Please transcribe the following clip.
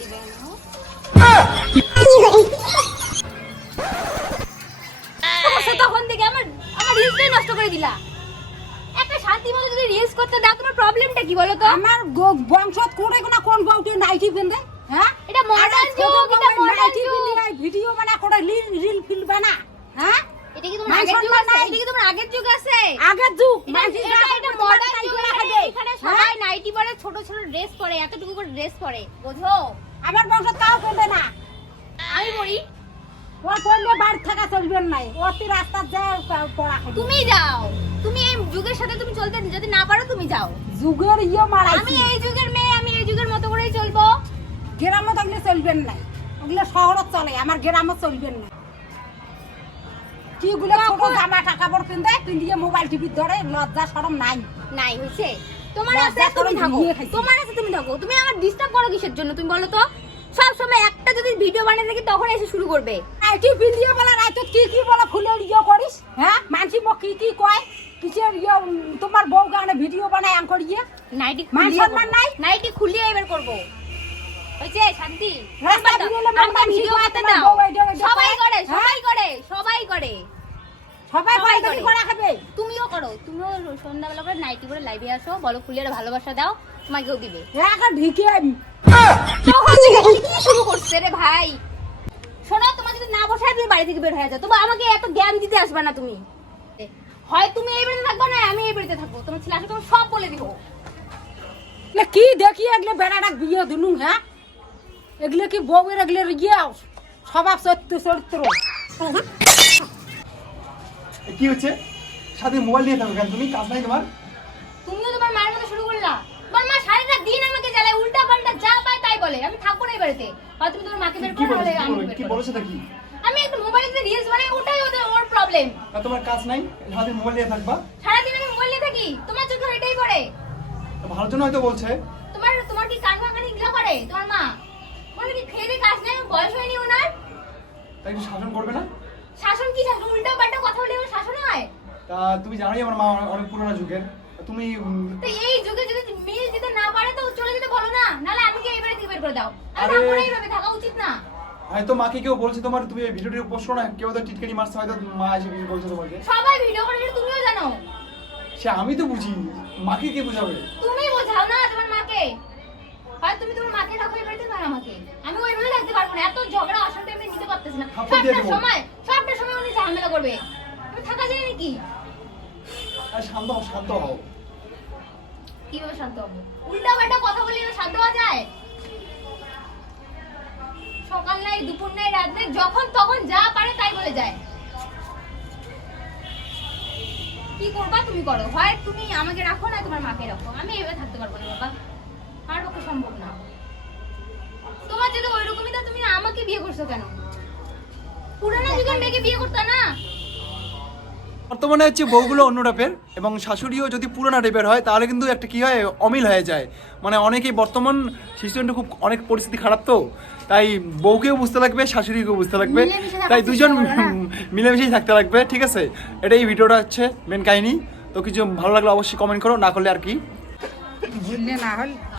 দিবে না তখন থেকে আমার রিলসটাই নষ্ট করে দিলা। একটা শান্তি মতো যদি রিলস করতে দাও, তোমার প্রবলেমটা কি বলো তো? আমার বংশ কোড়ে কোনা কোন বউটি নাইটি পিনদে? হ্যাঁ, এটা মডার্ন যুগ, এটা মডার্ন যুগ। ভিডিও বানা করে রিল ফিল বানা। হ্যাঁ, এটা কি তোমার আগের যুগ আছে? এটা কি তোমার আগের যুগ আছে? আগের যুগ। এটা মডার্ন যুগ। এখানে সবাই নাইটি পরে, ছোট ছোট ড্রেস পরে, এতটুকু করে ড্রেস পরে, বোঝো? আমার বংশ তাও পিনদে না। আমি পড়ি। ওর পড়লে বাড়ি থাকা চলবে না। অতি রাস্তা যায় পড়া। তুমি যাও, তুমি এই যুগের সাথে তুমি চলতে যদি না পারো তুমি যাও। যুগের মারাই। আমি এই যুগের মেয়ে, আমি এই যুগের মতো করেই চলবো। গ্রামে থাকলে চলবেন না, ওগুলো শহরত চলে, আমার গ্রামে চলবেন না। কিগুলো ছোট জামা কাপড় পিন্দিয়ে মোবাইল টিভি ধরে, লজ্জা শরম নাই। নাই হইছে? তোমার আছে তুমি থাকো, তোমার আছে তুমি থাকো। তুমি আমার ডিস্টার্ব করো কিসের জন্য তুমি বলো তো? সব সময় একটা যদি ভিডিও বানিয়ে থাকি তখন এসে শুরু করবে। নাইটি পিন্দিয়ে বলা রাইত কি বলা ফুলের করিস? হ্যাঁ, মানসি মো কি কয় কিসের তোমার বউ গানে ভিডিও বানায় আঙ্কর নাইটি মান সম্মান নাই। নাইটি খুলিয়ে এবার করব। হইছে শান্তি? রাস্তা দিলে আমরা ভিডিও করতে দাও। সবাই করে, সবাই করে, সবাই করে। সবাই করে করা খাবে। তুমিও করো, তুমিও সন্ধ্যাবেলা করে নাইটি করে লাইভে আসো, বলো ফুলিয়ার ভালোবাসা দাও, তোমাকেও দিবে। এখন ঢিকে তখন থেকে কি শুরু করছে রে ভাই? শোনো, তোমার যদি না বসায় তুমি বাড়ি থেকে বের হয়ে যাও। তবে আমাকে এত জ্ঞান দিতে আসবে না তুমি। হয় তুমি এই বাড়িতে থাকবো, না আমি এই বাড়িতে থাকবো। তোমার ছেলে আসলে তোমার সব বলে দিব। কি দেখি এগুলো বেড়াটা বিয়ে দিলুম? হ্যাঁ, এগুলো কি বউয়ের এগুলো স্বভাব চরিত্র। কি হচ্ছে? সাথে মোবাইল নিয়ে থাকো কেন? তুমি কাজ নাই তোমার? তুমিও তোমার মায়ের মতো শুরু করলা। তোমার মা সারাটা দিন আমাকে জ্বালায়, উল্টা পাল্টা যা পায় তাই বলে। আমি থাকবো না এই বাড়িতে। হয় তুমি তোমার মাকে বের কি করো, নাহলে আমি বলছো? বের কি করব। বলছো তা কি? আমি একটা মোবাইলে যে রিলস বানাই, ওটাই ওর প্রবলেম। আর তোমার কাজ নাই, সাথে মোবাইল নিয়ে থাকবা? সারাদিন আমি মোবাইল নিয়ে থাকি, তোমার চোখে এটাই পড়ে। ভালোর জন্য হয়তো বলছে। তোমার কি কান ভাঙানি এগুলো করে তোমার মা? মানে কি খেয়ে দিয়ে কাজ নেই? বয়স হয়নি ওনার? তাই একটু শাসন করবে না? শাসন কি শাসন? উল্টা পাল্টা কথা বলে ওর শাসন হয়? তা তুমি জানোই আমার মা অনেক পুরোনো যুগের। তুমি তো এই যুগে যদি মিল দিতে না পারে তো চলে যেতে বলো না, নাহলে আমি কি এই বাড়ি থেকে বের করে দাও। আর আরে- থাকবো না, এইভাবে থাকা উচিত না। হয়তো মাকে কেউ বলছে তোমার, তুমি এই ভিডিওটি পোস্ট করো না, কেউ তো টিটকারি মারছে, হয়তো মা এসে কিছু বলছে তোমাকে। সবাই ভিডিও করে, এটা তুমিও জানো। সে আমি তো বুঝি, মাকে কে বুঝাবে? তুমি বোঝাও না তোমার মাকে। হয় তুমি তোমার মাকে রাখো এই বাড়িতে, না আমাকে। আমি ওইভাবে থাকতে পারবো না, এত ঝগড়া অশান্তি আমি নিতে পারতেছি না। থাপ্পড় দিয়ে দেবো। সবটা সময় উনি ঝামেলা করবে। আমি থাকা যায় নাকি? আর শান্ত হও, শান্ত হও। কিভাবে শান্ত হবো? উল্টা পাল্টা কথা বলে শান্ত হওয়া যায়? সকাল নাই, দুপুর নাই, রাত নাই, যখন তখন যা পারে তাই বলে যায়। কি করবা তুমি করো, হয় তুমি আমাকে রাখো না তোমার মাকে রাখো। আমি এভাবে থাকতে পারবো না বাবা, আর পক্ষে সম্ভব না। তোমার যদি ওইরকমই তা তুমি আমাকে বিয়ে করছো কেন? পুরানো যুগের মেয়েকে বিয়ে করতো না? বর্তমানে হচ্ছে বউগুলো অন্য টাইপের এবং শাশুড়িও যদি পুরোনো টাইপের হয় তাহলে কিন্তু একটা কি হয়, অমিল হয়ে যায়। মানে অনেকেই বর্তমান সিচুয়েশনটা খুব অনেক পরিস্থিতি খারাপ, তো তাই বউকেও বুঝতে লাগবে, শাশুড়িকেও বুঝতে লাগবে, মিলেমিশে থাকার তাই দুজন চেষ্টা করো না? মিলেমিশেই থাকতে লাগবে। ঠিক আছে, এটা এই ভিডিওটা হচ্ছে মেন কাহিনী। তো কিছু ভালো লাগলে অবশ্যই কমেন্ট করো, না করলে আর কি। ভুললে না হল